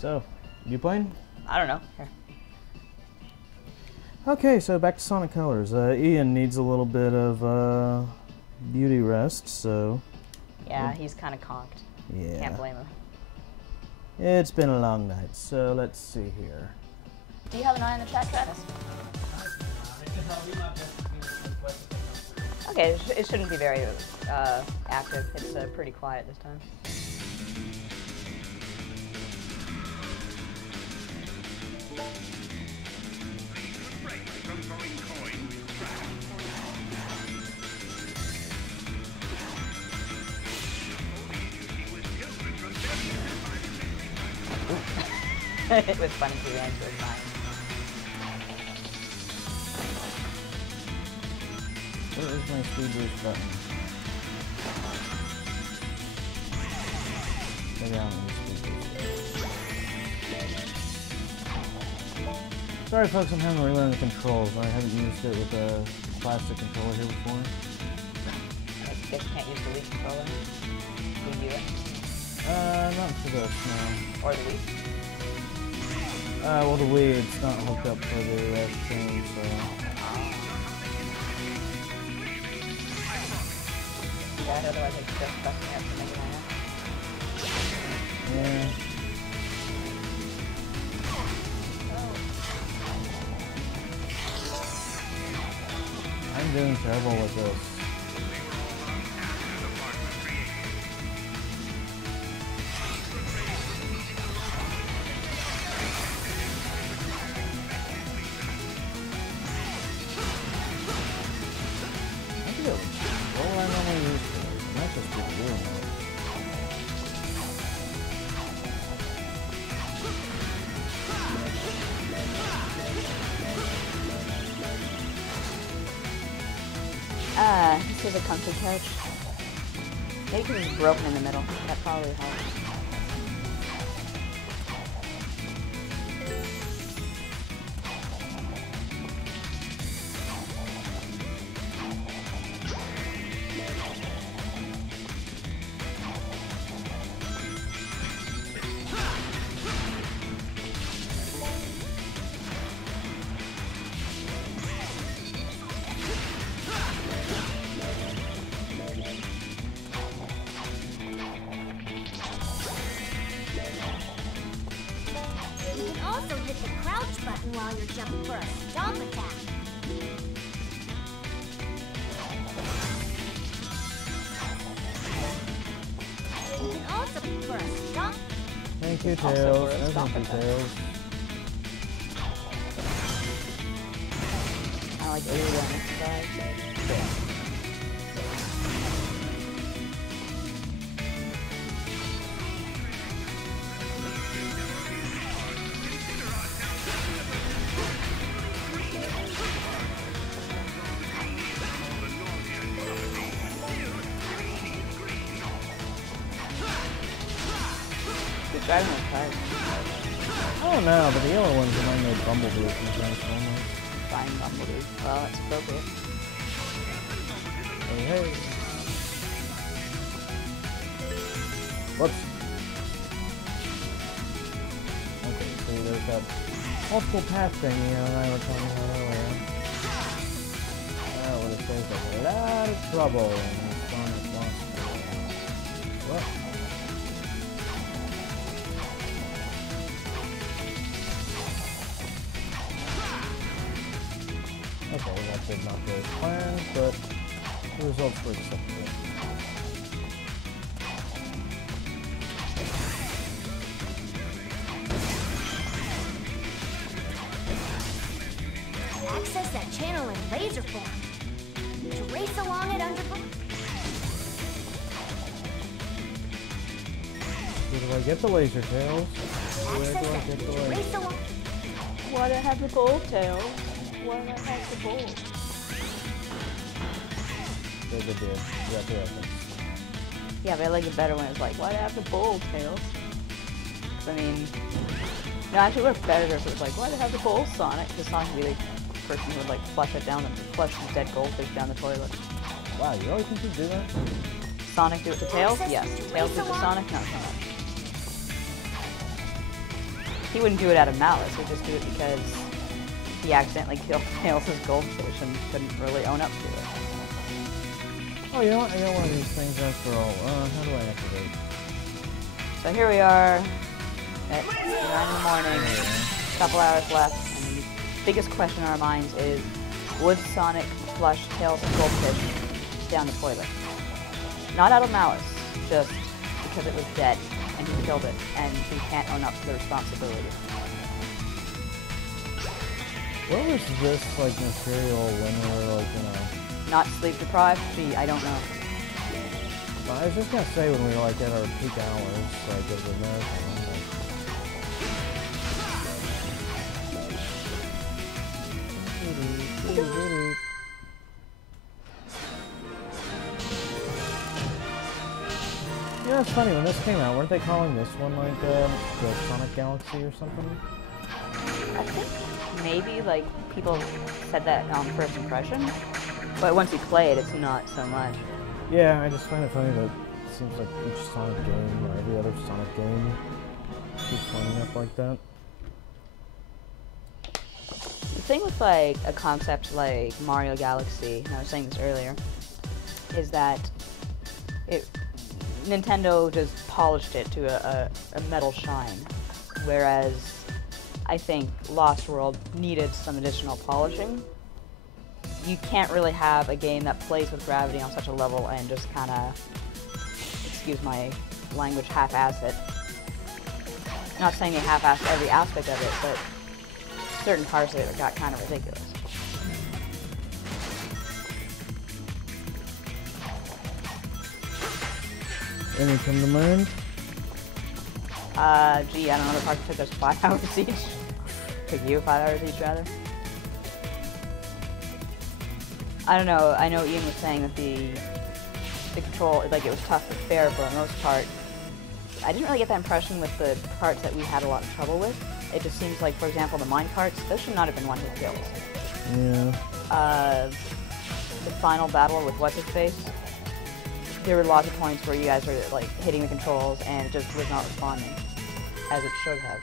So, you playing? I don't know. Here. Okay, so back to Sonic Colors. Ian needs a little bit of beauty rest, so... Yeah, he's kind of conked. Yeah. Can't blame him. It's been a long night, so let's see here. Do you have an eye on the chat, Travis? Okay, it shouldn't be very active. It's pretty quiet this time. It was funny to ran to his mind. Where is my speed boost button? Maybe I don't need speed boost. Sorry folks, I'm having to relearn the controls. I haven't used it with a plastic controller here before. I guess you can't use the Wii controller. Wii U it? Not for this, no. Or the Wii? Well the Wii, it's not hooked up for the stream, so... Yeah, otherwise it's just busting up the Mega Man. Yeah. I'm doing terrible with this. This is a comfy couch. Maybe because it's broken in the middle. That probably helps. Also hit the crouch button while you're jumping for a stomp attack. You can also for a stomp. Thank you, Tails. Thank you, Tails. I like 80 on this side. Yeah. Driving those cars. Oh no, but the yellow ones remind me of Bumblebee from Transformers. Fine Bumblebee. Well, that's appropriate. Hey, hey. Whoops. Okay, so there's that multiple path thing you and I were talking about earlier. That would have saved us a lot of trouble in this Sonic Lost. What? Okay, that did not go as planned, but the results were acceptable. Access that channel in laser form. To race along it underground. Where do I get the laser tails? Where do I Access get that the to laser? race along. Why do I have the ball tail? Why do I have the ball? Good idea. You got the reference. Yeah, but I like it better when it's like, why do I have the bull tails? I mean, no, actually it would work better if it was like, why do I have the bull Sonic? Because Sonic would be the person who would like flush it down, flush the dead goldfish down the toilet. Wow, you really think you do that? Sonic do it to Tails? Yes. Tails do it to Sonic? Not so much. he wouldn't do it out of malice. He'd just do it because he accidentally killed Tails' goldfish and couldn't really own up to it. Oh, you know what? I got one of these things after all. How do I activate? So here we are at 9 in the morning, a couple hours left, and the biggest question in our minds is, would Sonic flush Tails' goldfish down the toilet? Not out of malice, just because it was dead, and he killed it, and he can't own up to the responsibility. What was this, like, material when we were, like, Not sleep deprived? Gee, I don't know. I was just gonna say when we were, like, at our peak hours, like, of the marathon. You know, it's funny, when this came out, weren't they calling this one, like, the Sonic Galaxy or something? I think maybe, like, people said that on first impression, but once you play it, it's not so much. Yeah, I just find it funny that it seems like each Sonic game, or every other Sonic game, keeps lining up like that. The thing with, like, a concept like Mario Galaxy, and I was saying this earlier, is that Nintendo just polished it to a metal shine, whereas I think Lost World needed some additional polishing. You can't really have a game that plays with gravity on such a level and just kind of, excuse my language, half-ass it. I'm not saying they half-assed every aspect of it, but certain parts of it got kind of ridiculous. Any come to mind? Gee, I don't know, the parts took us 5 hours each. Took you 5 hours each, rather. I don't know, I know Ian was saying that the control, like, it was tough but fair for the most part. I didn't really get that impression with the parts that we had a lot of trouble with. It just seems like, for example, the mine carts, those should not have been one-hit kills. Yeah. The final battle with What's-His-Face, there were lots of points where you guys were, like, hitting the controls and it just was not responding, as it should have.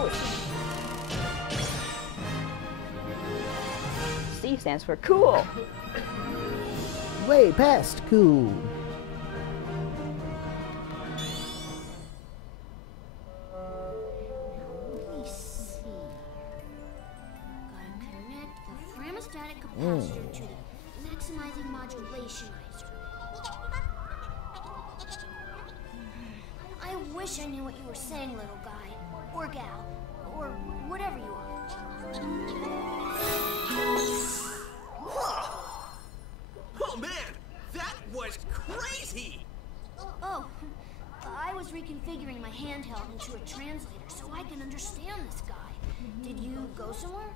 Oh, C stands for cool. Way past cool. Let me see. Gotta connect the thermostatic capacitor to the maximizing modulationizer. I wish I knew what you were saying, little guy. Or gal. Or whatever you are. Oh man, that was crazy! Oh, I was reconfiguring my handheld into a translator so I can understand this guy. Did you go somewhere?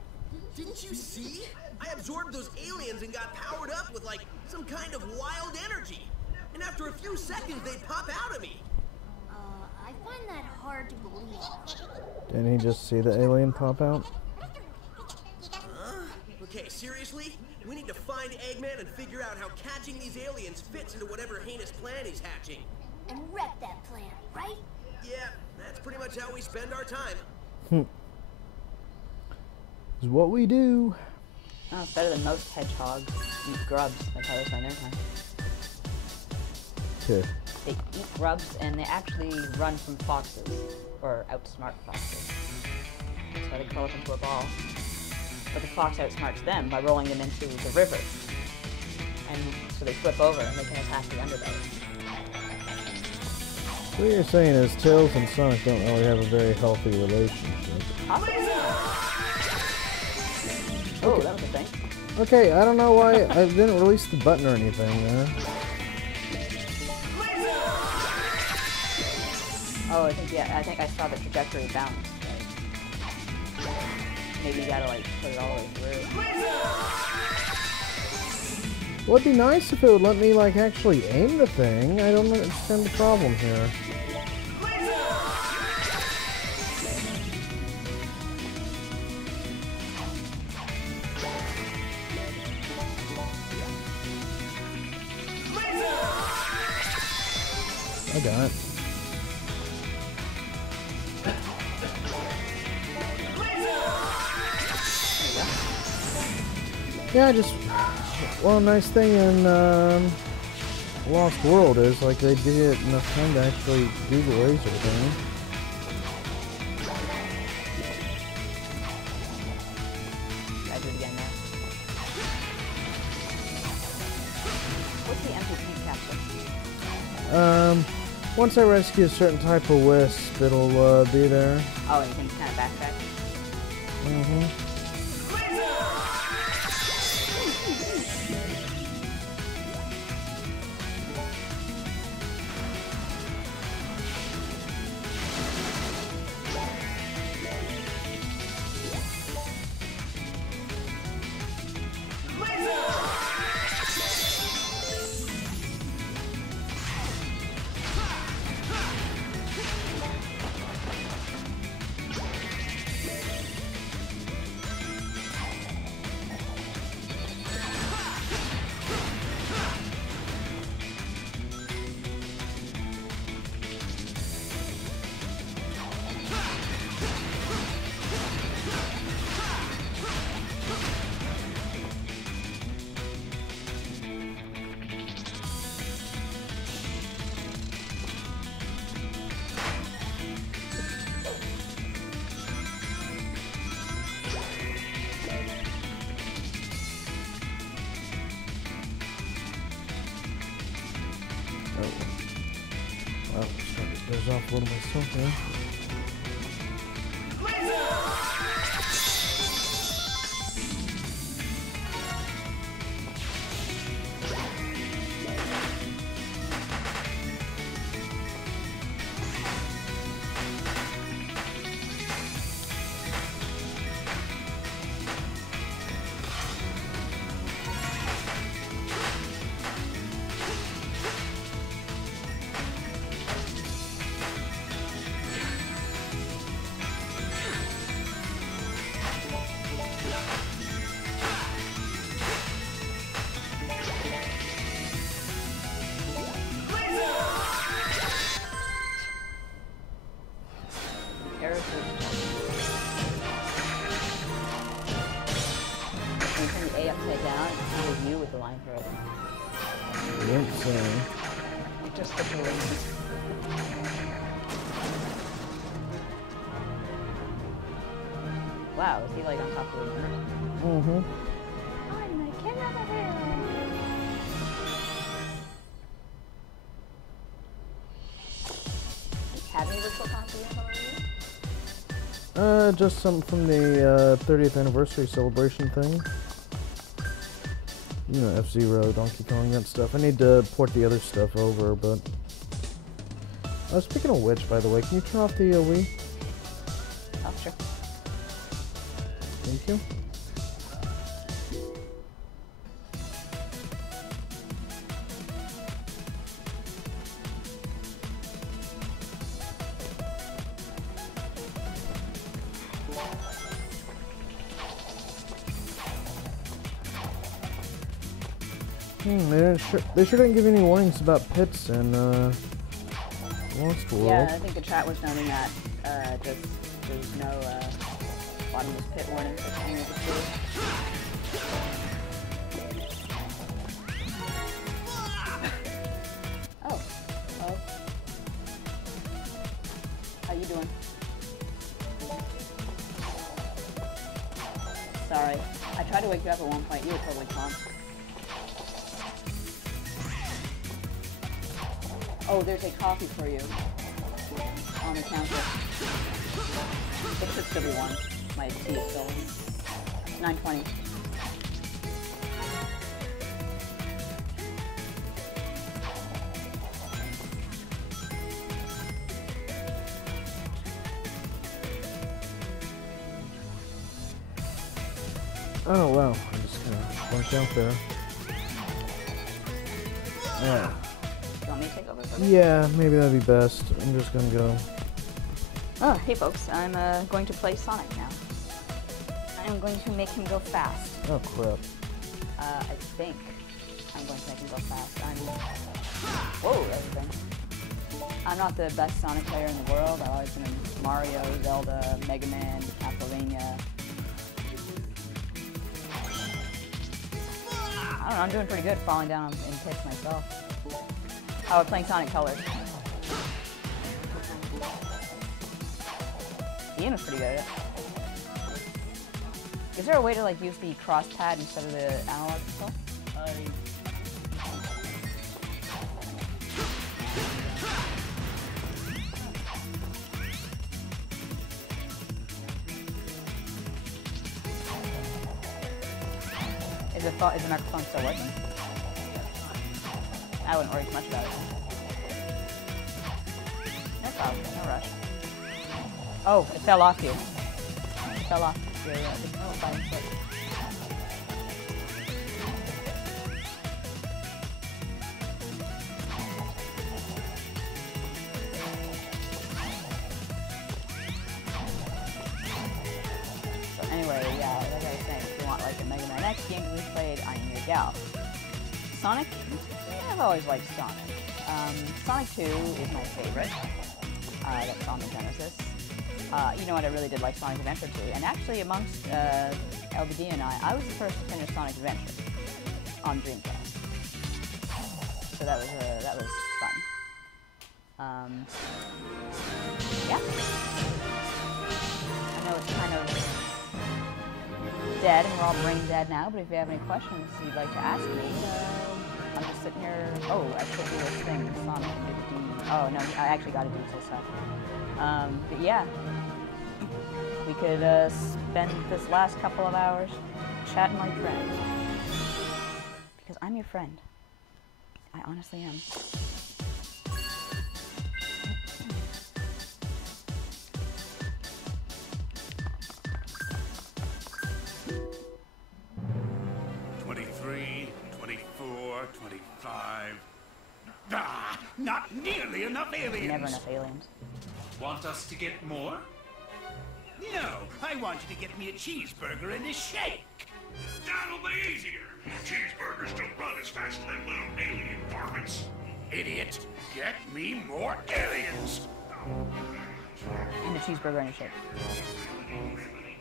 Didn't you see? I absorbed those aliens and got powered up with like some kind of wild energy. And after a few seconds, they'd pop out of me. I find that hard to believe. Didn't he just see the alien pop out? Huh? Okay, seriously? We need to find Eggman and figure out how catching these aliens fits into whatever heinous plan he's hatching. And wreck that plan, right? Yeah, that's pretty much how we spend our time. Is what we do. Oh, it's better than most hedgehogs eat grubs. That's how they spend their time. Okay. They eat grubs and they actually run from foxes, or outsmart foxes. So they curl up into a ball. But the fox outsmarts them by rolling them into the river. And so they flip over and they can attack the underbelly. What you're saying is Tails and Sonic don't really have a very healthy relationship. Oh, that was a thing. Okay, I don't know why I didn't release the button or anything there. Oh, I think I saw the trajectory bounce. Like, maybe you gotta like put it all the way through. Well, it'd be nice if it would let me like actually aim the thing. I don't understand the problem here. I got it. Yeah, just, well, nice thing in Lost World is, like, they did get enough time to actually do the laser thing. I do it again now. What's the MVP capture? Once I rescue a certain type of wisp, it'll, be there. Oh, and you can kind of backtrack. Mm-hmm. Well, there's off a little myself here. When you turn the A upside down, it's you with the line through it. Yep, so. Just the balloons. Wow, is he like on top of the river? Mm-hmm. I'm the king of the hill. Have any virtual console games already? Just something from the 30th anniversary celebration thing. You know, F-Zero, Donkey Kong, that stuff. I need to port the other stuff over, but... speaking of which, by the way, can you turn off the Wii? Oh, sure. Thank you. They sure didn't give any warnings about pits and Lost World. Yeah, I think the chat was noting that there's no bottomless pit warning for any of the two. Oh. How you doing? Sorry. I tried to wake you up at one point. You were totally calm. Oh, there's a coffee for you on the counter. It should still be one. My tea is still $9.20. Oh wow, I just kind of went out there. Yeah. Want me to take over? Yeah, maybe that'd be best. I'm just gonna go. Oh, hey folks, I'm going to play Sonic now. I'm going to make him go fast. Oh crap. I think I'm going to make him go fast. Whoa, everything. I'm not the best Sonic player in the world. I've always been in Mario, Zelda, Mega Man, Castlevania. I don't know, I'm doing pretty good falling down in pits myself. Oh, we're playing Sonic Colors. Ian was pretty good at it. Is there a way to like use the cross pad instead of the analog stuff? Is the microphone still working? I wouldn't worry too much about it. No problem, no rush. Oh, it fell off you. It fell off. Oh, by mistake. So anyway, yeah, like I was saying, if you want like a Mega Man X game, we played I Am Your Gal. Sonic? I've always liked Sonic. Sonic 2 is my favorite. That's on the Genesis. You know what, I really did like Sonic Adventure 2. And actually, amongst LBD and I was the first to finish Sonic Adventure on Dreamcast. So that was fun. Yeah. I know it's kind of dead, and we're all brain dead now, but if you have any questions you'd like to ask me, I'm just sitting here. Oh, I should do this thing, Sonic and do the D. Oh, no, I actually got to do some stuff. But yeah, we could spend this last couple of hours chatting like friends. Because I'm your friend. I honestly am. Not nearly enough aliens. Never enough aliens. Want us to get more? No, I want you to get me a cheeseburger and a shake. That'll be easier. Cheeseburgers don't run as fast as them little alien varmints. Idiot, get me more aliens. And a cheeseburger and a shake.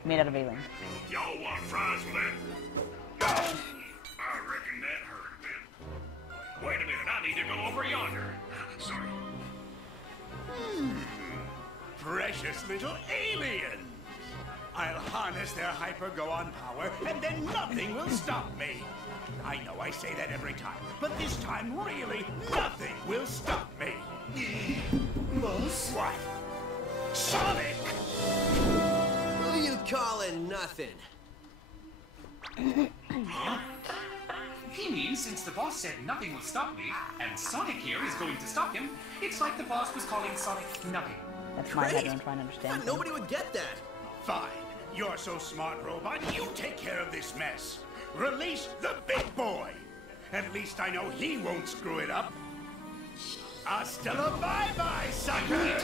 Made out of aliens. Y'all want fries with that? I reckon that hurt a bit. Wait a minute, I need to go over yonder. Sorry. Precious little aliens. I'll harness their hyper-go-on power, and then nothing will stop me. I know I say that every time, but this time, really, nothing will stop me. What? Sonic! Who you calling nothing? He means since the boss said nothing will stop me, and Sonic here is going to stop him, it's like the boss was calling Sonic nothing. That's my head, I'm trying to understand. Nobody would get that. Fine. You're so smart, robot. You take care of this mess. Release the big boy. At least I know he won't screw it up. Hasta la bye-bye, suckers!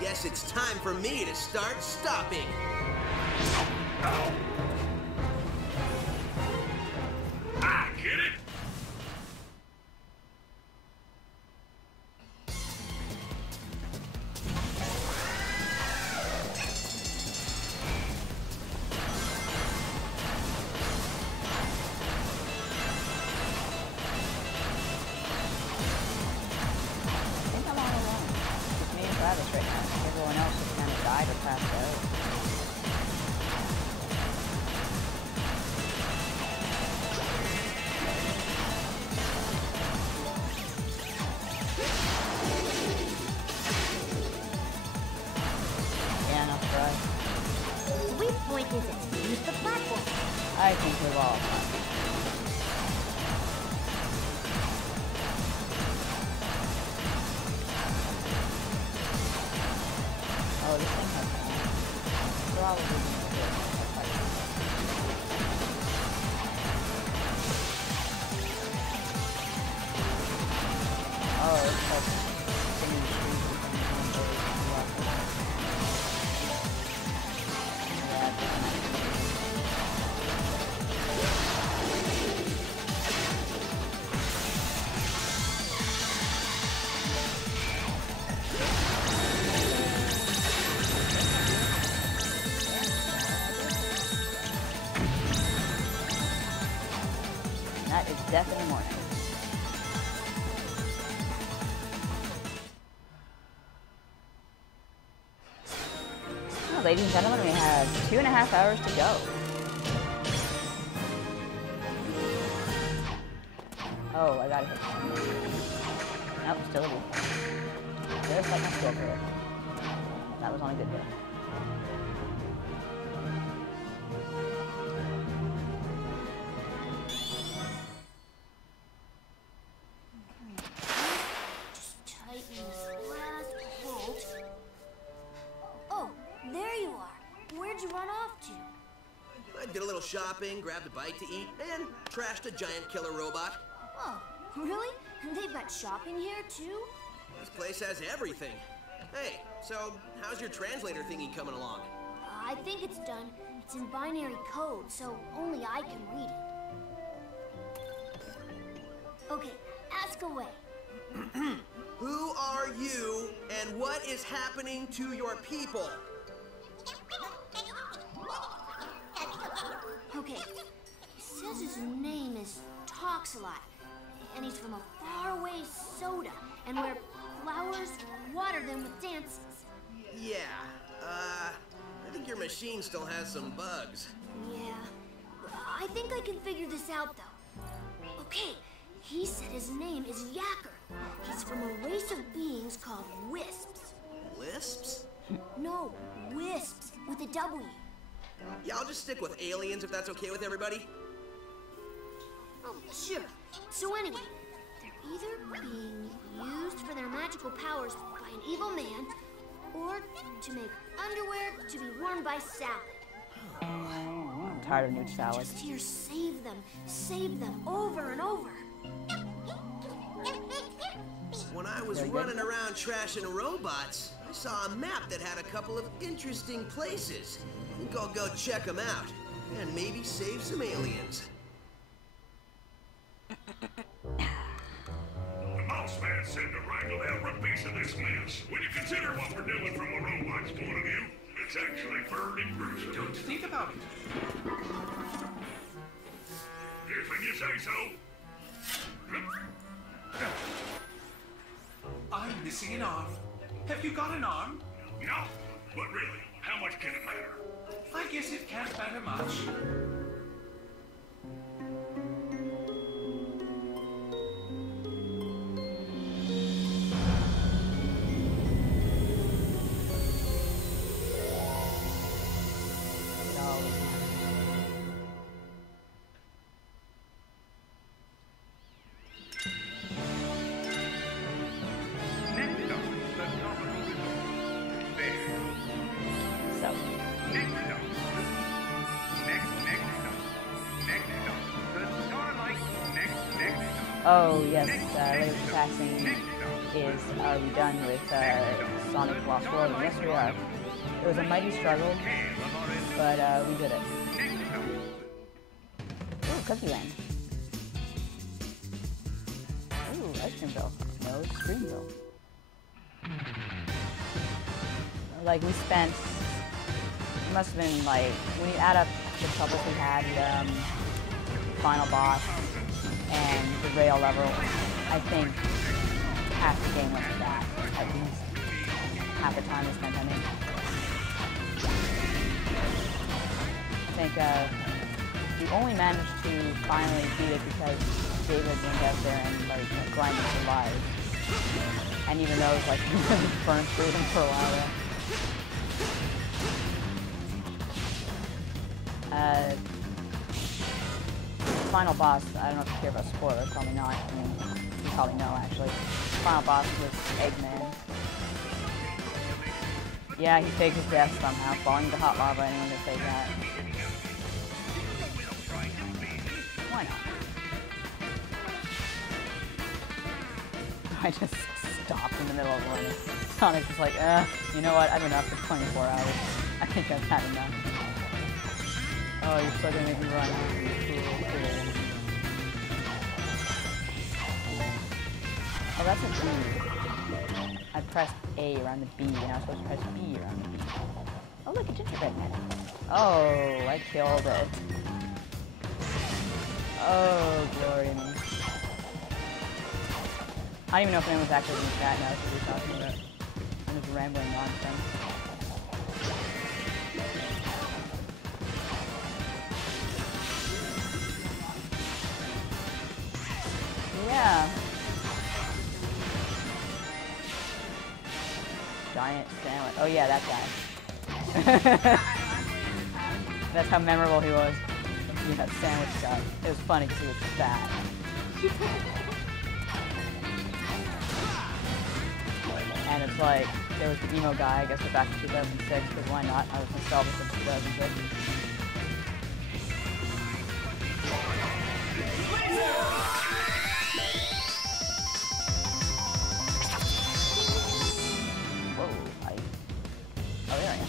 Guess it's time for me to start stopping. I get it. I think I'm all alone. It's me and Travis right now. Everyone else has kind of died or passed out. Yeah, enough try. The weak point isn't to use the platform. I think we've all done. Oh, this thing has probably been good. Oh, it's like singing streets and It's definitely morning. Well, ladies and gentlemen, we have 2.5 hours to go. Oh, I gotta hit something. Nope, still a weak. Just like my skill for it. That was on a good hit. Just tighten this last bolt. Oh, there you are. Where'd you run off to? I did a little shopping, grabbed a bite to eat, and trashed a giant killer robot. Oh, really? And they've got shopping here too? This place has everything. Hey, so how's your translator thingy coming along? I think it's done. It's in binary code, so only I can read it. Okay, ask away. Who are you, and what is happening to your people? Okay, he says his name is Toxalot, and he's from a faraway soda, and where flowers water them with dances. Yeah, I think your machine still has some bugs. Yeah, I think I can figure this out, though. Okay, he said his name is Yacker. He's from a race of beings called Wisps. Wisps? No, Wisps, with a W. Yeah, I'll just stick with aliens if that's okay with everybody. Oh, sure. So anyway, they're either being used for their magical powers by an evil man, or to make underwear to be worn by Salad. I'm tired of nude salad. Just hear save them over and over. When I was running around trashing robots, I saw a map that had a couple of interesting places. I think I'll go check them out, and maybe save some aliens. The mouse man said to wrangle every piece of this mess. When you consider what we're doing from a robot's point of view, it's actually fairly gruesome. Don't think about it. If you say so. I'm missing an arm. Have you got an arm? No, but really, how much can it matter? I guess it can't matter much. Oh yes, Laser Passing is, are we done with Sonic Lost World? And yes we are. It was a mighty struggle, but we did it. Ooh, Cookie Land. Ooh, Ice Creamville. No, it's Dreamville. Like we spent, it must have been like, when you add up the troubles we had, final boss, and the rail level, I think half the game was that, at least. Half the time we spent on it. I think we only managed to finally beat it because David went out there and like grinded survived. And even though it was like burned through them for a while there. Final boss, I don't know if you care about spoilers, probably not. I mean, you probably know actually. Final boss was Eggman. Yeah, he faked his death somehow, falling into hot lava. Anyone can fake that. Why not? I just stopped in the middle of running. Sonic's just like, you know what? I've been up for 24 hours. I think I've had enough. Oh, you're still gonna make me run. Cool. Oh, that's a B. I pressed A around the B, and I was supposed to press B around the B. Oh, look, a gingerbread man. Oh, I killed it. Oh, glory to me. I don't even know if anyone's actually in the chat now, so we're talking about. I'm just rambling nonsense. Yeah. Giant sandwich. Oh yeah, that guy. That's how memorable he was. You know, sandwich guy. It was funny because he was fat. And it's like, there was the emo guy, I guess, back in 2006, because why not? I was nostalgic for 2006. Oh, there I am.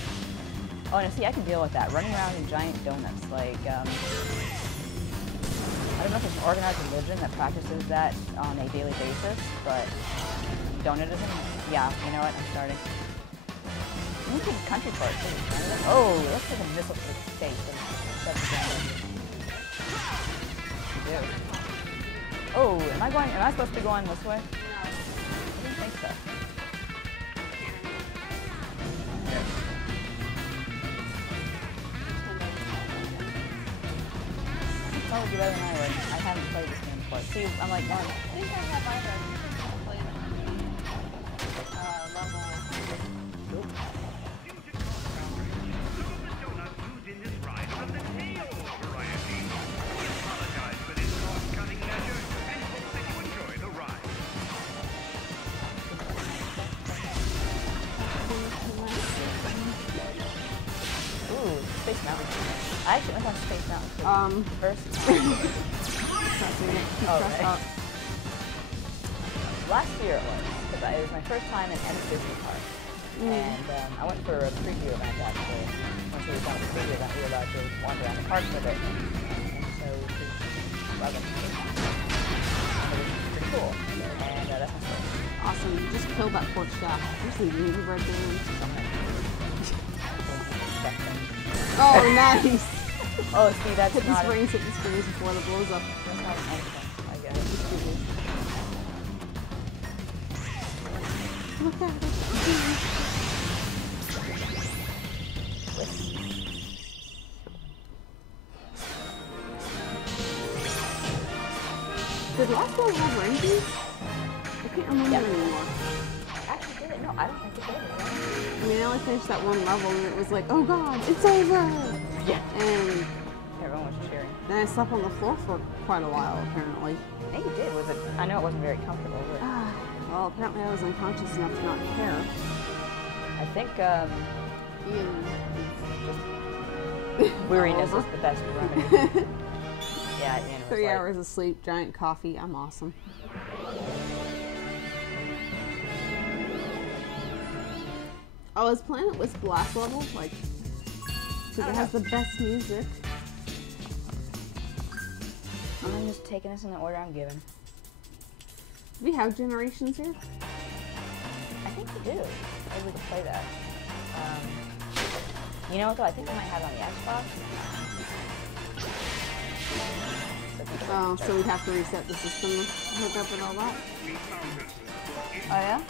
Oh, and see, I can deal with that. Running around in giant donuts, like, I don't know if it's an organized religion that practices that on a daily basis, but donutism, yeah, you know what, I'm starting. You can take country club, too. Oh, let's take a missile to the face. You do. Oh, am I supposed to be going this way? I didn't think so. Probably be better than I would. I haven't played this game before. See, I'm like, I think I have either. Played level. Ooh, Space Mountain. I actually went on Space Mountain first. Oh, right. Last year it was, because it was my first time in any Disney park. And I went for a preview event actually. Once we were done with the preview event, we were allowed to wander around the park for a bit. And so it was lovely. It was pretty cool. And that's my story. Awesome. You just killed that pork chop. There's some really red balloons. Oh, nice. Oh, see, that's hit the not springs, hit the springs before it blows up. That's not anything, I guess. Look at it. Did Lost World have ranges? I can't remember anymore. Actually, did it? No, I don't think it did. I mean, I only finished that one level and it was like, oh god, it's over! Yeah. And everyone was cheering. then I slept on the floor for quite a while, apparently. Hey, you did. Was it? I know it wasn't very comfortable, but Well, apparently I was unconscious enough to not care. I think Ian weariness is the best remedy. Yeah, Ian was 3 like, hours of sleep, giant coffee, I'm awesome. Oh, is Planet Wisp last level? Like, because it has the best music. I'm just taking this in the order I'm given. Do we have Generations here? I think we do. Maybe we can play that. You know what though? I think I might have it on the Xbox. Oh, so we'd have to reset the system to hook up and all that? Oh yeah?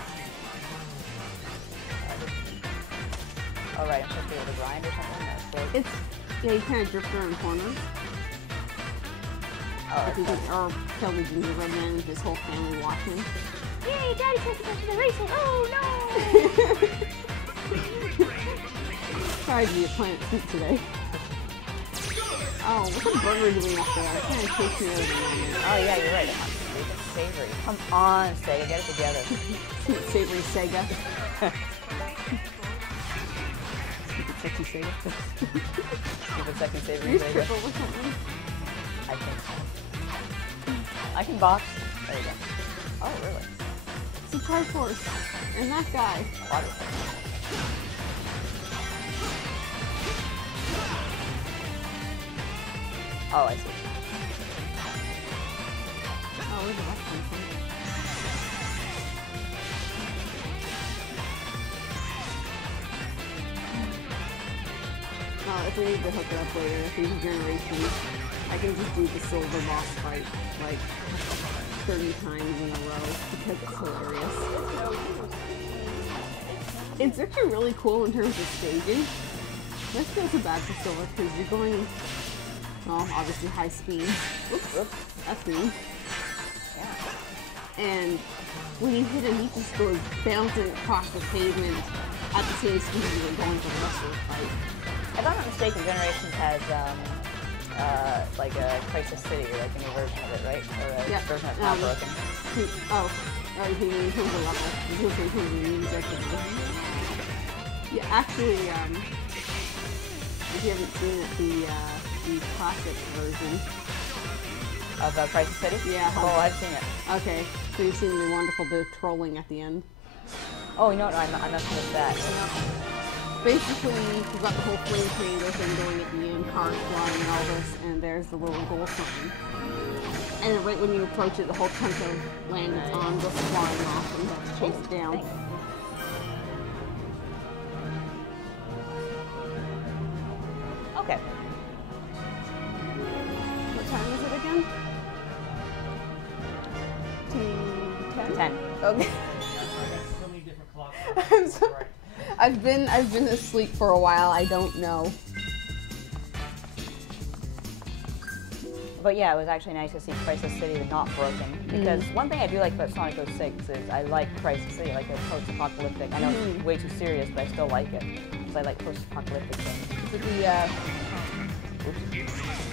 Oh right, I'm supposed to be able to grind or something? That's It's, yeah, you kind of drift around corners. Oh, If you can, or kill the gingerbread man with his whole family watching. Yay, Daddy took us to the racing. Oh no! Tried to be a Planet Suit today. Oh, what kind of burger do we have there? It kind of takes me over the moment. Oh yeah, you're right. Sweet and savory. Come on, Sega, get it together. Sweet savory Sega. Stupid sexy Sega. Stupid second savory Use Sega. triple or something. I think so. I can box. There you go. Oh, really? It's a Triforce. And that guy. Oh, I see. Oh, where's the left one from? If we need to hook it up later, if we do generations, I can just do the silver boss fight like 30 times in a row because it's hilarious. It's actually really cool in terms of staging. This feels so bad for silver because you're going, well, obviously high speed. Oops, that's mean. Yeah. And when you hit him, he just goes bouncing across the pavement at the same speed you were going for the rest of the fight. If I'm not mistaken, Generations has like a Crisis City, or like a new version of it, right? Or a version that's not broken. You mean in terms of level. In terms of music. Yeah, actually, if you haven't seen it, the classic version Of Crisis City? Yeah. Oh, I've seen it. Okay, so you've seen the wonderful bit of trolling at the end. Oh, you know what? I must have missed that. Basically, you've got the whole flame triangle thing going at the end, cars flying and all this, and there's the little goal sign. And then right when you approach it, the whole chunk of land it's on goes flying off and you have to chase it down. Thanks. Okay. What time is it again? 10. Okay. So many different clocks. I've been asleep for a while. I don't know. But yeah, it was actually nice to see Crisis City not broken. Because one thing I do like about Sonic 06 is I like Crisis City, like a post-apocalyptic. I know it's way too serious, but I still like it. Because I like post-apocalyptic things. But the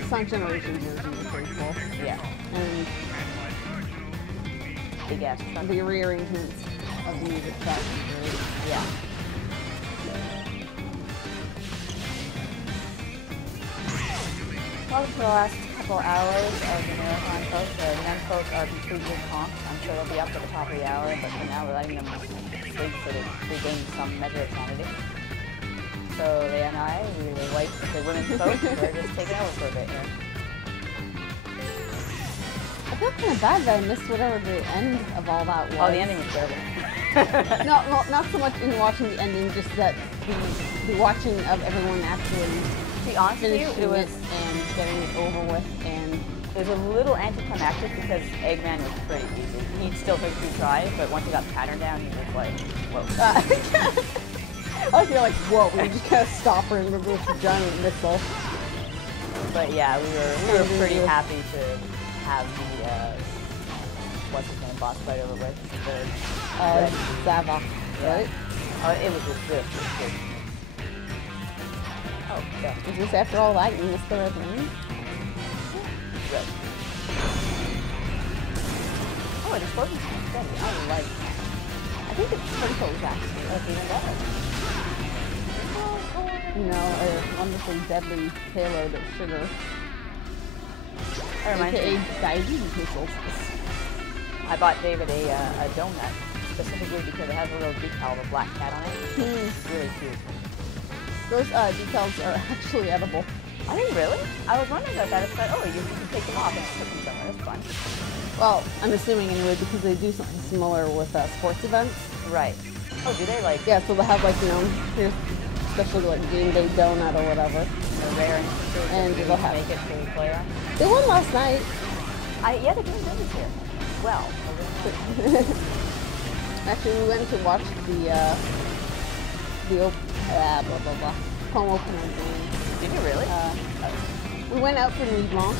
Sonic Generations version is pretty cool. Yeah. And Big ass truck. the rearrangements of the music stuff is great. Yeah. Welcome to the last couple hours of the marathon, folks. The young folks are completely comped. I'm sure they'll be up at the top of the hour, but for now we're letting them sleep so they regain some measure of sanity. So they and I, we the white, the women folks, we're just taking over for a bit here. I feel kind of bad that I missed whatever the end of all that was. Oh, the ending was terrible. No, well, not so much in watching the ending, just that the watching of everyone actually To be honest with you, finishing it was and getting it over with, and it was a little anticlimactic because Eggman was pretty easy. He still took 2 tries, but once he got the pattern down, he was like, whoa. I feel like, whoa, we just kind of stop her and remove the giant missile. But yeah, we were pretty happy to have the what's his name boss fight over with. Zavok, right? Oh, it was just good. Oh, yeah. Is this after all that, you missed the red lane? Good. Oh, it explodes kind of steady. I like that. I think the sprinkle is actually Even better. you know, a wonderfully deadly payload of sugar. That reminds AKA me. diabetes missiles. I bought David a donut specifically because it has a little decal of a black cat on it. It's really cute. Those decals are actually edible. I think really? I was wondering about that. It's like, oh, you can take them off and put them somewhere. That's fun. Well, I'm assuming anyway because they do something similar with sports events. Right. Oh, do they like Yeah, so they'll have like, you know, here's especially like game day donut or whatever. the rare instances And that they'll you have- make it to play on? They won last night. Yeah, they're doing good this year. Well, Actually, we went to watch the blah blah blah home opener game. did you really? We went out for Nuit Blanche.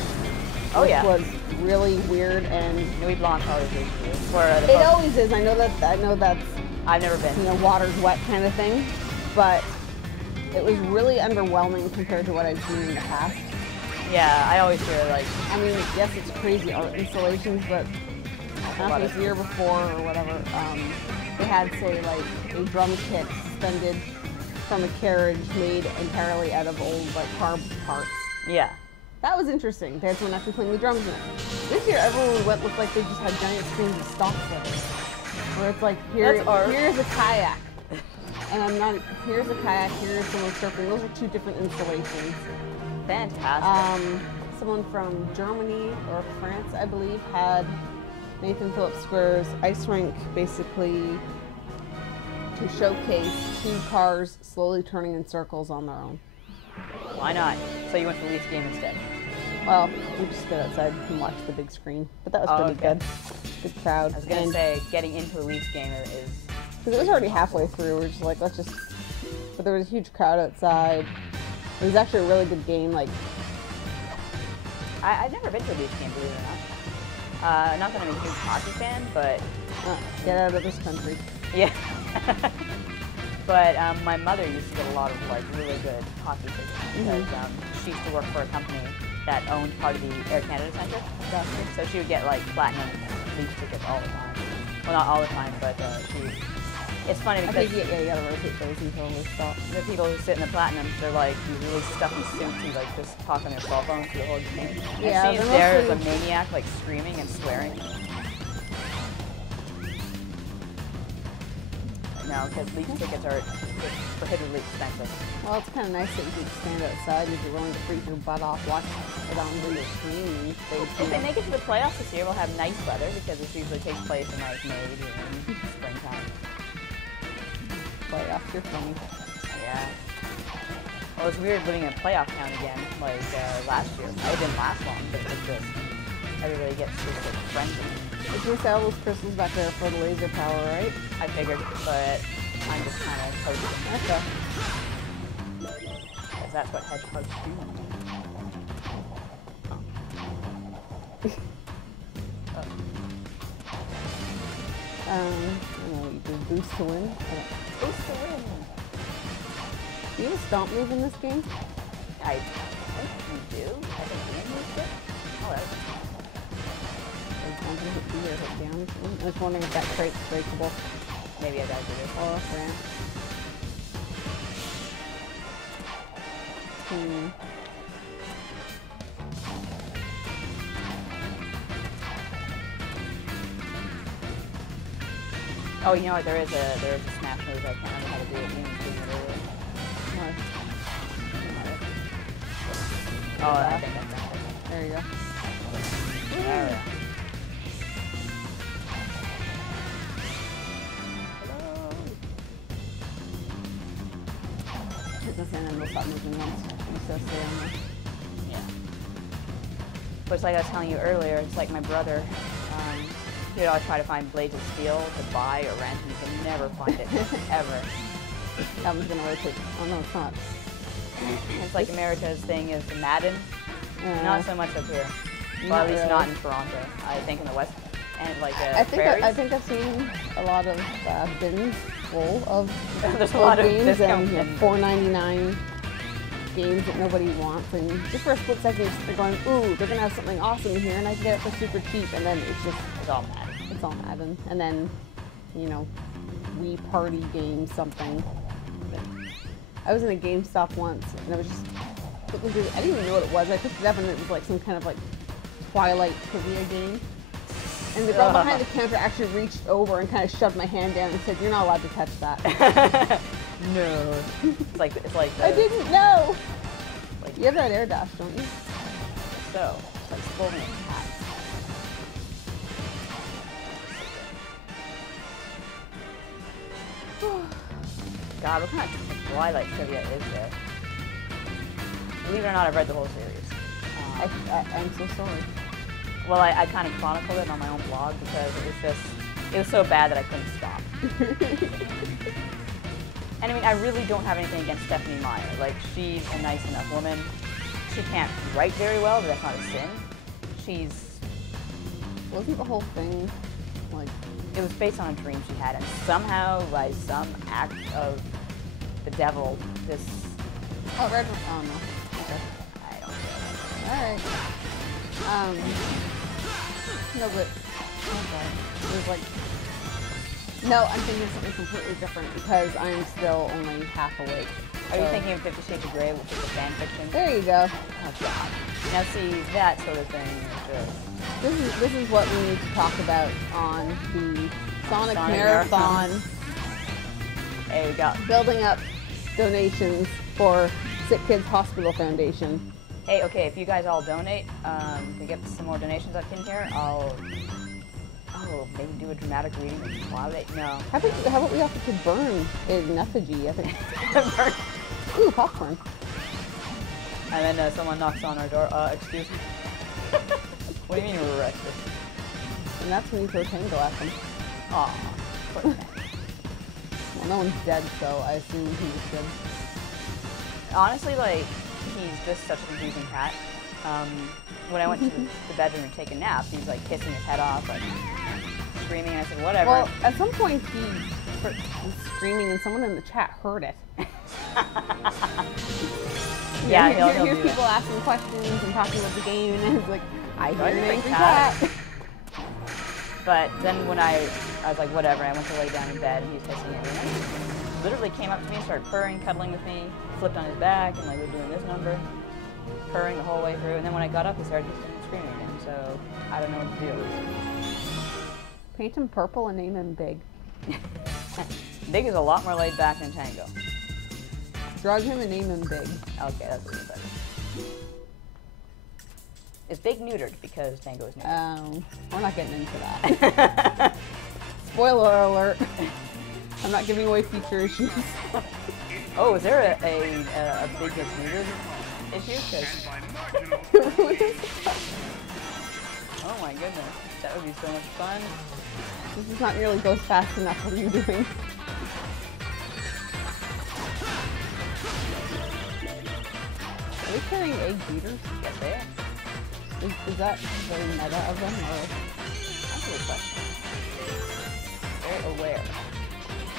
Oh, which yeah. was really weird and Nuit Blanche always is for you. For the it folks- always is. I know that's I've never been. you know water's wet kind of thing, but it was really underwhelming compared to what I've seen in the past. Yeah, I always hear like, I mean, yes, it's crazy art installations, but not this year before or whatever, they had, say, like, a drum kit suspended from a carriage made entirely out of old, like, car parts. yeah. That was interesting. They had someone actually playing the drums in it. This year, everyone we went looked like they just had giant screens of stock footage. Where it's like, That's art. here's a kayak. And here's a kayak, here's someone surfing. Those are 2 different installations. Fantastic. Someone from Germany or France, I believe, had Nathan Phillips Square's ice rink basically to showcase 2 cars slowly turning in circles on their own. Why not? So you went for Leaf's game instead. Well, we just stood outside and watched the big screen, but that was Oh, pretty okay. good. Good crowd. I was gonna And- say getting into the Leafs game is. Because it was already halfway through, we we're just like, let's just. But there was a huge crowd outside. It was actually a really good game. Like, I've never been to a Leafs game, believe it or not. Not that I'm a huge hockey fan, but get out of this country. yeah. But my mother used to get a lot of like really good hockey tickets because she used to work for a company that owned part of the Air Canada Centre. So she would get like platinum Leafs tickets all the time. Well, not all the time, but it's funny I because think, you gotta rotate those until they stop. the people who sit in the platinum, they're like these really stuffy suits who like just talk on their cell phones through the whole game. Yeah, and she's they're there as a mostly- maniac, like screaming and swearing. No, because Leafs tickets are prohibitively expensive. Well, it's kind of nice that you can stand outside if you're willing to freeze your butt off, watch it on the screen. If they make it to the playoffs this year, we'll have nice weather because this usually takes place in like May, June, springtime. Playoffs, you're funny. Yeah. Well, it's weird living in a playoff town again, like last year. It didn't last long, but it's just everybody gets super friendly. It's gonna sell those crystals back there for the laser power, right? I figured, but I'm just kind of coasting. Okay. Because that's what hedgehogs do. I don't know, you do boost to win. Boost to win. Do you have a stomp move in this game? I think you do. I think Ian used it. Oh, that's Like, one hit B or hit down or something? I was wondering if that crate's breakable. maybe I gotta do this. Oh, Grant. Oh, you know what? There is a smash move. I can't remember how to do it. Ian was doing it earlier. Oh, I think that's it. There you go. Alright. Hit this in and we'll stop moving once. You still stay on there. Yeah. But it's like I was telling you earlier, it's like my brother, he would always try to find Blades of Steel to buy or rent, and you can never find it, ever. That one's gonna rotate. Oh no, it's not. It's like America's thing is Madden, not so much up here. Well, at least not in Toronto. I think in the West, and like I prairies. think I've seen a lot of bins full of There's a old lot of games discount and bins. $4.99 games that nobody wants, and just for a split second you're going, ooh, they're gonna have something awesome here, and I can get it for super cheap, and then it's just It's all Madden. it's all Madden, and then you know, Wii Party game something. I was in a GameStop once, and I was just flipping through. I didn't even know what it was. I picked it up, and it was like some kind of like Twilight trivia game. And the girl behind the counter actually reached over and kind of shoved my hand down and said, "You're not allowed to touch that." No. It's like I didn't know. Like, you have that air dash, don't you? So, it's like scolding a cat. God, what kind of Twilight trivia is there? Believe it or not, I've read the whole series. I'm so sorry. Well, I kind of chronicled it on my own blog because it was so bad that I couldn't stop. And I mean, I really don't have anything against Stephanie Meyer. Like, she's a nice enough woman. She can't write very well, but that's not a sin. Wasn't the whole thing like? It was based on a dream she had, and somehow, by some act of the devil, this... Oh, Red. Oh no. Okay. I don't know. All right. No, but it was like. No, I'm thinking of something completely different because I'm still only half awake. Are you thinking of 50 Shades of Grey, which is a fan fiction? There you go. Oh, God. Now, see, that sort of thing is just... This is what we need to talk about on the Sonic Sonic Marathon. There we go. Building up donations for Sick Kids Hospital Foundation. Hey, okay, if you guys all donate, we get some more donations up in here, I'll... Oh, maybe do a dramatic reading of Cloud 8? No. How about we offer to burn in effigy? I think. Ooh, popcorn. And then someone knocks on our door. Excuse me. What do you mean you were arrested? And that's when you throw Tango at them. Aw. Well, no one's dead, so I assume he was good. Honestly, like, he's just such a confusing cat. When I went to the bedroom and take a nap, he was like kissing his head off, like screaming, and I said, whatever. Well, at some point he was screaming and someone in the chat heard it. Yeah, he'll here's do people that. asking questions and talking about the game, and it's like, I hear Right, an angry cat. cat. But then when I was like, whatever, I went to lay down in bed and he was hissing at me. And he literally came up to me and started purring, cuddling with me, flipped on his back, and like we're doing this number, purring the whole way through. And then when I got up, he started hissing and screaming again. So I don't know what to do. Paint him purple and name him Big. Big is a lot more laid back than Tango. Drug him and name him Big. Okay, that's what you said. Is Big neutered because Tango is neutered? We're not getting into that. Spoiler alert. I'm not giving away feature issues. Oh, is there a Big that's neutered issue? 'Cause oh my goodness, that would be so much fun. This is not nearly goes fast enough. What are you doing? Are they carrying egg beaters? Yes, they are. Is that very meta of them, or? That's a good question. Very aware.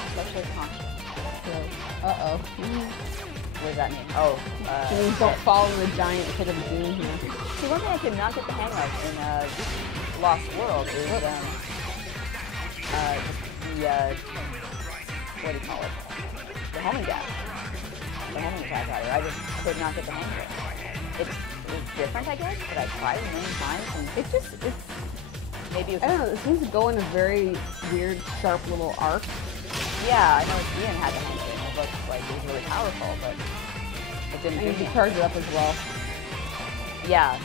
Especially conscious. Uh-oh. What does that mean? Oh, It means don't fall in the giant pit of doom here. see, one thing I could not get the hang of in Lost World is what do you call it? The homing gas. The homing attack rather. I just could not get the hang of it. It's different, I guess, but I tried it a million times and It's maybe it I was, don't know, it seems to go in a very weird, sharp little arc. yeah, I know Ian had the hang of it and it looked like it was really powerful, but it didn't And do you can anything. charge it up as well. Yeah,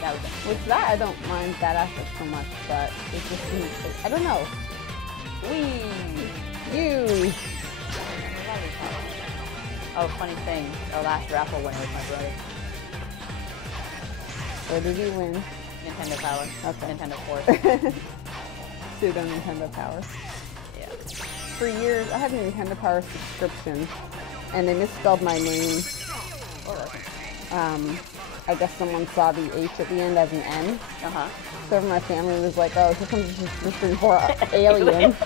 that was it. Which that I don't mind that aspect so much, but it just seems, I don't know. You! Oh, funny thing, our last raffle winner was my brother. Where did you win? Nintendo Power. Okay. Nintendo Force. Pseudo Nintendo Power. Yeah. For years, I had a Nintendo Power subscription, and they misspelled my name. I guess someone saw the H at the end as an N. Uh-huh. So everyone in my family was like, oh, here comes this subscription for Alien.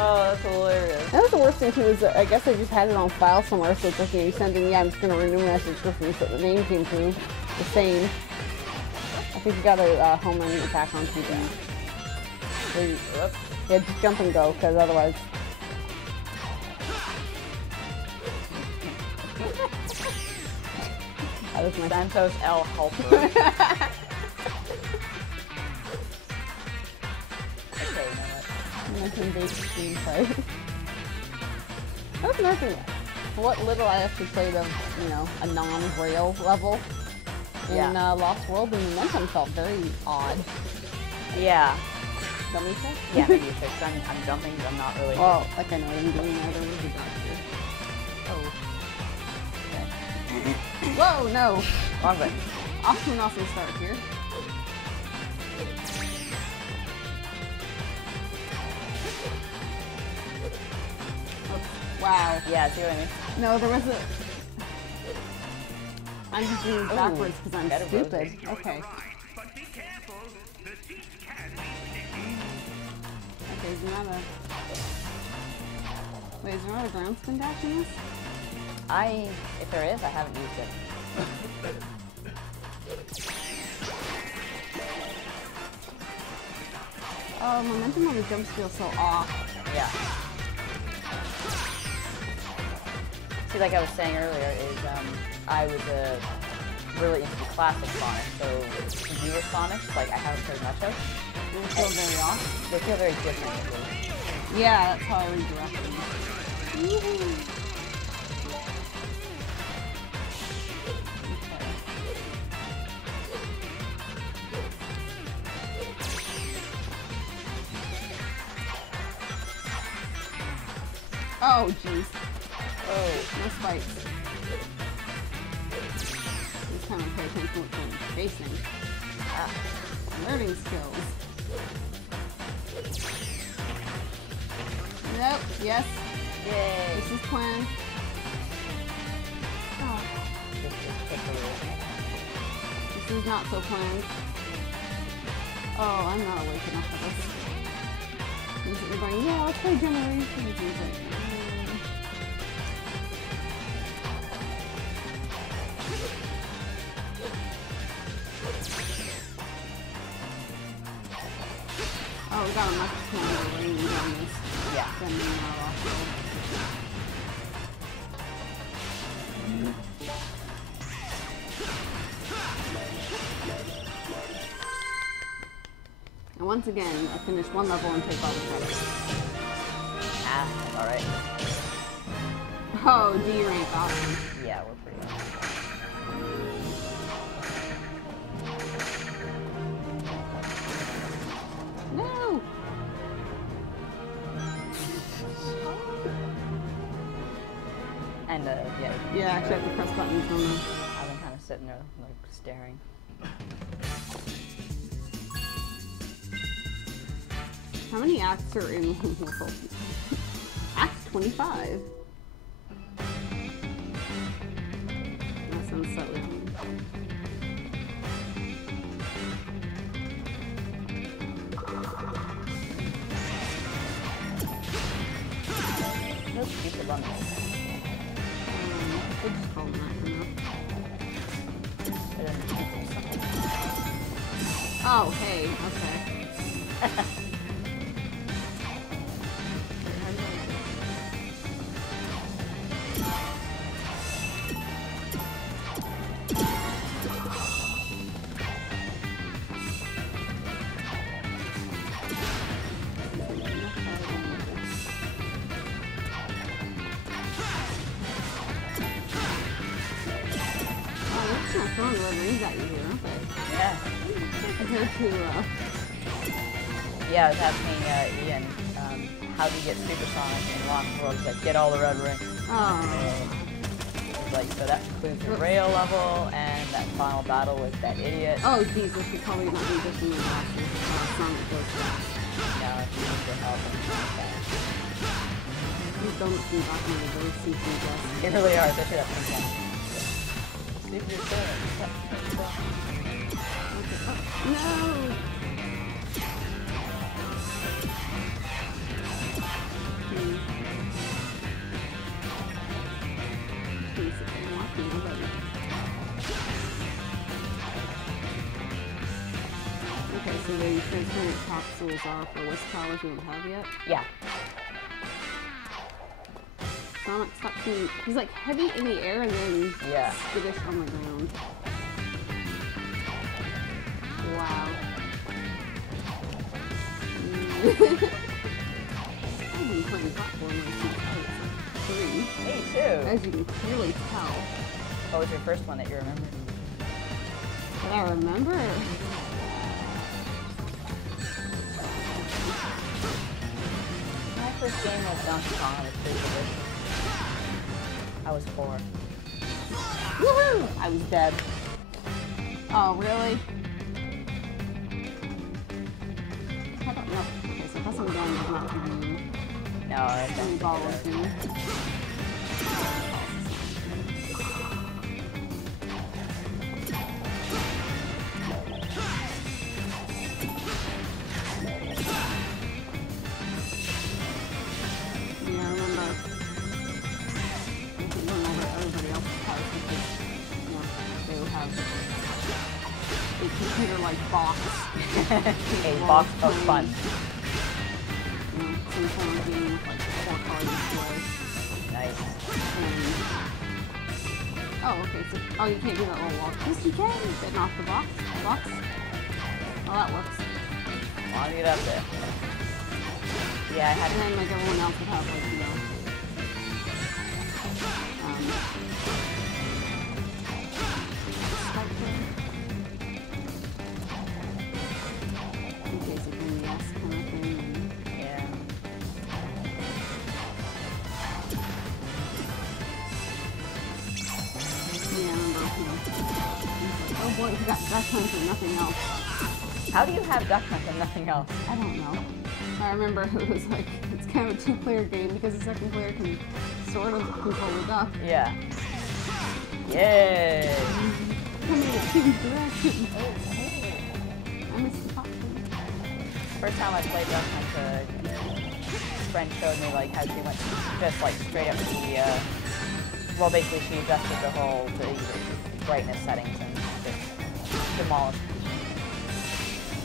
Oh, that's hilarious. That was the worst thing too, is that I guess I just had it on file somewhere, so it's like, you send in, yeah, I'm just going to renew my subscription, so the name came through the same. I think you got a home run attack on TV. So you, yeah, just jump and go, because otherwise... That was my Santos L. Halper. Okay, you know what? Mention-based screenplay. That's another thing. For what little I actually played of, you know, a non-rail level in Lost World, the momentum felt very odd. Yeah. Don't you think? Yeah, maybe you should, 'cause I'm jumping, but I'm not really. Well, like I know what I'm doing now, there is a dog here. Oh. Whoa, no! Wrong button. Austin also start here. Wow. Yeah, see what I mean? No, there was a... I'm just doing it backwards because I'm Better stupid. rotate. Okay. But be careful. The teeth can be sticky. Okay, is there not a... Wait, is there not a ground spin dash in this? If there is, I haven't used it. Oh, momentum on the jumps feels so off. Yeah. See, like I was saying earlier, is I was really into the classic Sonic, so newer Sonics, like I haven't played much of. They feel very off. They feel very different. Yeah, that's how I redirect them. Oh, jeez. No spikes. Just kind of pay attention to what I'm facing. Learning skills. Nope. Yes. Yay. This is planned. Oh. This is not so planned. Oh, I'm not awake enough for this. You're going, yeah, I'll play Generations. He's like, oh, we got a much smaller range on this. Yeah. Than we are also. And once again, I finish one level and take all the credits. Ah, that's alright. Oh, D rank, awesome. Yeah, we're pretty awesome. No! And, yeah. Yeah, actually I have to press buttons on them. I've been kind of sitting there, like, staring. How many acts are in Wolf? Act 25. That sounds slightly wrong. Those stupid lemons. We'll just call them that for now. Oh, hey, okay. Throwing rings at you here, aren't they? Yeah. Compared to, Yeah, I was asking Ian how do you get Supersonic in Lost World. He's like, get all the red rings. oh, He's like, so that includes the rail level and that final battle with that idiot. oh, geez, I should probably not be just in the last Sonic goes back. No, if you need to help him. These donuts in the back of my very see-through dress. They really are, especially that pink one. See if you're still No! Okay, so the transparent capsules are for Wisp powers we don't have yet. Yeah. Sonic stops being, he's like heavy in the air and then Yeah. skittish on the ground. Wow. I've been playing platform like since I was like 3. Me too. As you can clearly tell. What was your first one that you remember? But I remember. My first game was Donkey Kong. It was pretty delicious. I was 4. Woohoo! I was dead. Oh, really? I don't know. Okay, so that's what I'm going to not giving you No, I any don't balls think to me. Yeah, I remember. I think going over everybody else's house because, you know, they would have a computer-like box. A box of fun. You know, some form of game with like 4 card display. Nice. And, oh, okay, so, oh, you can't do that little walk. Yes, you can. Getting off the box. Box. Oh, that works. Well, I'll get up there. Yeah, I had And then, like, everyone else would have, like, you know, in case of NES kind of thing. Yeah. Well, you got Duck Hunt and nothing else. How do you have Duck Hunt and nothing else? I don't know. I remember it was like, it's kind of a two-player game because the second player can sort of control the duck. Yeah. Yay! Coming in two directions. I missed the popcorn. First time I played Duck Hunt, a friend showed me like how she went just like straight up to the, well basically she adjusted the whole, the brightness settings and just demolished.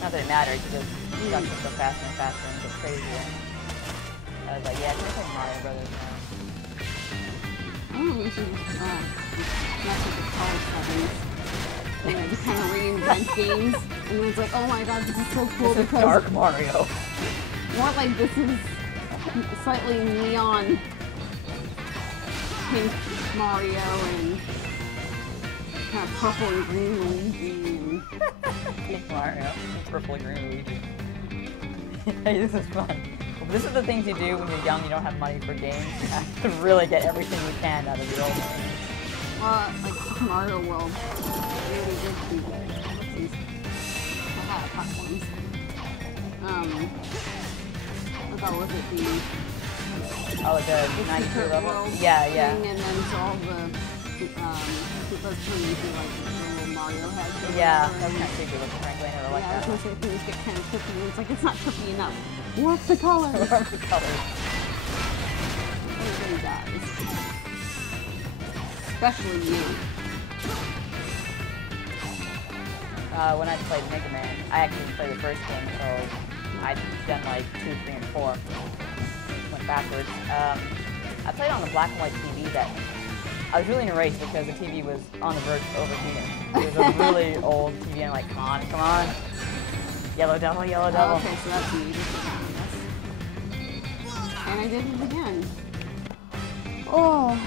Not that it mattered, because ducks are so faster and faster and get crazier. I was like, yeah, I think it's like Mario Brothers now. Oh, we should just mess with the color settings. And just kind of reinvent games. And it's like, oh my god, this is so cool This is because Dark Mario. more like this is slightly neon pink Mario and kind of purple and green Luigi. Pink Mario, purple and green Luigi. Hey, this is fun. Well, this is the things you do when you're young, you don't have money for games. You have to really get everything you can out of your old games. Like Super Mario World. Really good to these platforms. What was it? The 92 level? World Yeah, yeah. thing, and then so all the Koopas turn into like little Mario heads. Yeah, that's kind of creepy looking, frankly. I never liked Yeah, I that. was gonna say things get kind of trippy, and it's like it's not trippy enough. Warp the colors. Warp the colors. Everybody dies. Especially you. When I played Mega Man, I actually played the first game, so I'd done like 2, 3, and 4. Went backwards. I played on the black and white TV that I was really enraged because the TV was on the verge of overheating. It was a really old TV, and I'm like, come on. Yellow Devil, Yellow Devil. Oh, okay, so that's me. And I did it again. Oh.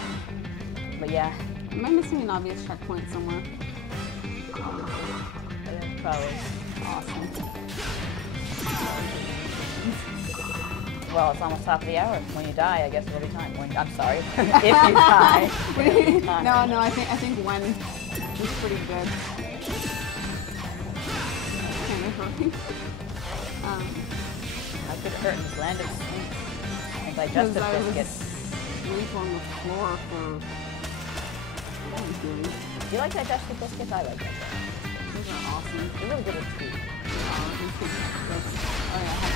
But yeah. Am I missing an obvious checkpoint somewhere? Probably. Awesome. Well, it's almost top of the hour. When you die, I guess it'll be time. I'm sorry. If you die. No, I think when is pretty good. Kind of hurting. How could it hurt in this land of sweets and digestive biscuits? Sleep on the floor for. Do you like digestive biscuits? I like that. Those are awesome. They're really good with sweet. Oh yeah, hot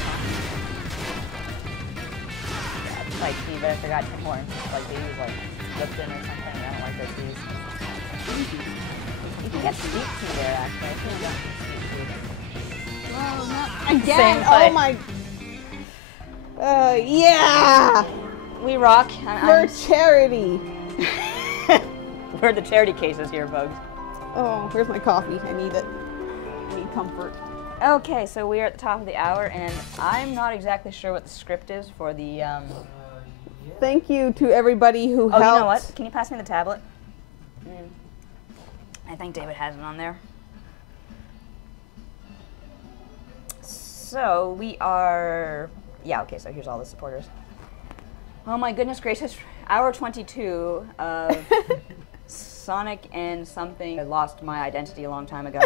Yeah, like tea, but I forgot Tim Hortons. Like they use like Lipton or something. I don't like their teas. You can get sweet tea there actually. I think I got some sweet tea. Well, not again. Oh my. Yeah. We rock. We're charity. We're the charity cases here, folks. Oh, where's my coffee? I need it. I need comfort. Okay, so we are at the top of the hour, and I'm not exactly sure what the script is for the. Thank you to everybody who helped. Oh, you know what? Can you pass me the tablet? I think David has it on there. So we are. Yeah. Okay. So here's all the supporters. Oh my goodness gracious! Hour 22 of Sonic and something. I lost my identity a long time ago.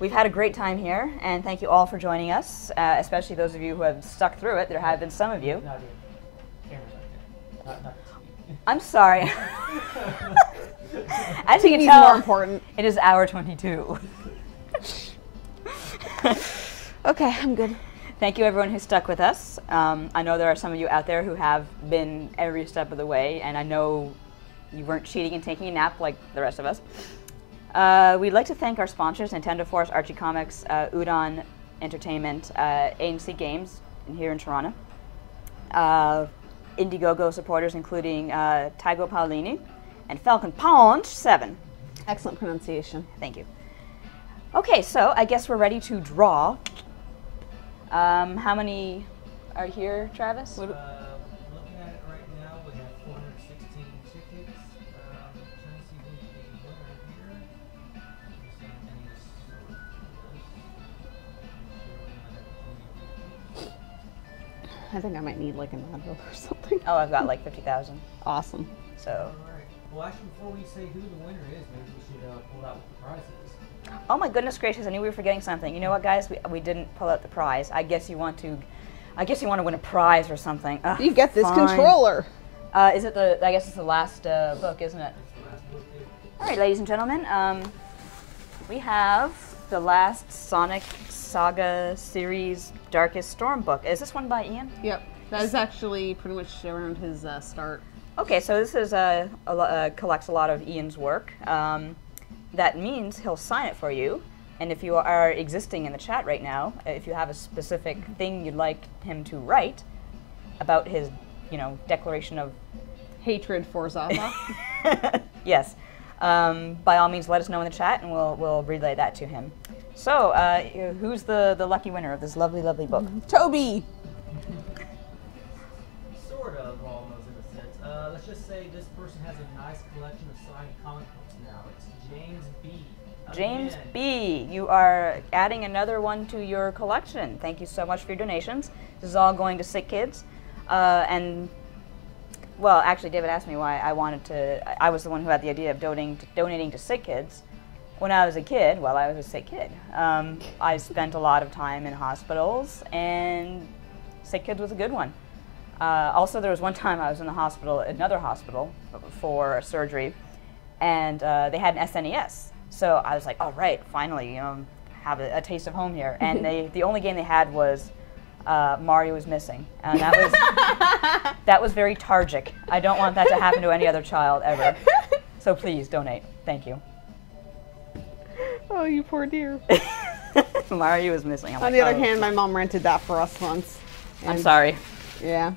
We've had a great time here, and thank you all for joining us, especially those of you who have stuck through it. There have been some of you. I'm sorry. As you can tell, more important. It is hour 22. Okay, I'm good. Thank you, everyone who stuck with us. I know there are some of you out there who have been every step of the way, and I know you weren't cheating and taking a nap like the rest of us. We'd like to thank our sponsors, Nintendo Force, Archie Comics, Udon Entertainment, ANC Games here in Toronto. Indiegogo supporters, including Taigo Paolini and Falcon Punch 7. Excellent pronunciation. Thank you. Okay, so I guess we're ready to draw. How many are here, Travis? Looking at it right now, we have 416 tickets. Trying to see who's the winner here. I think I might need like an Advil or something. Oh, I've got like 50,000. Awesome. So, Well, actually, before we say who the winner is, maybe we should pull out what the prize is. Oh my goodness gracious! I knew we were forgetting something. You know what, guys? We didn't pull out the prize. I guess you want to win a prize or something. Ugh, You get this fine. controller. Is it the? I guess it's the last book, isn't it? All right, ladies and gentlemen. We have the last Sonic Saga series Darkest Storm book. Is this one by Ian? Yep. That is actually pretty much around his start. Okay, so this is collects a lot of Ian's work. That means he'll sign it for you. And if you are existing in the chat right now, if you have a specific thing you'd like him to write about his, declaration of Hatred for Zappa. yes, by all means, let us know in the chat, and we'll relay that to him. So, who's the lucky winner of this lovely, lovely book? Toby! Sort of, almost in a sense. Let's just say this person has a nice collection of signed comic books now. It's James B. James Again. B., you are adding another one to your collection. Thank you so much for your donations. This is all going to sick kids. Well, actually, David asked me why I was the one who had the idea of donating to sick kids. When I was a kid, I was a sick kid. I spent a lot of time in hospitals, and sick kids was a good one. Also, there was one time I was in the hospital, another hospital, for surgery, and they had an SNES. So I was like, all right, finally, have a taste of home here. And the only game they had was Mario Was Missing, and that was very tragic. I don't want that to happen to any other child ever. So please donate. Thank you. Oh, you poor dear. Mario Was Missing. I'm On the other hand, my mom rented that for us once. I'm sorry. Yeah.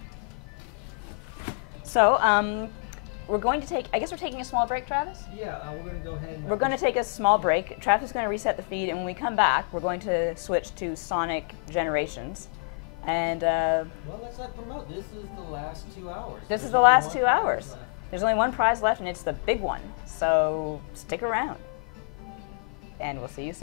So, we're going to take, I guess we're taking a small break, Travis? Yeah, we're going to go ahead and... We're going to take a small break. Travis is going to reset the feed, and when we come back, we're going to switch to Sonic Generations. And, Well, let's not promote. This is the last 2 hours. This is the last 2 hours. There's only one prize left, and it's the big one. So, stick around. And we'll see you soon.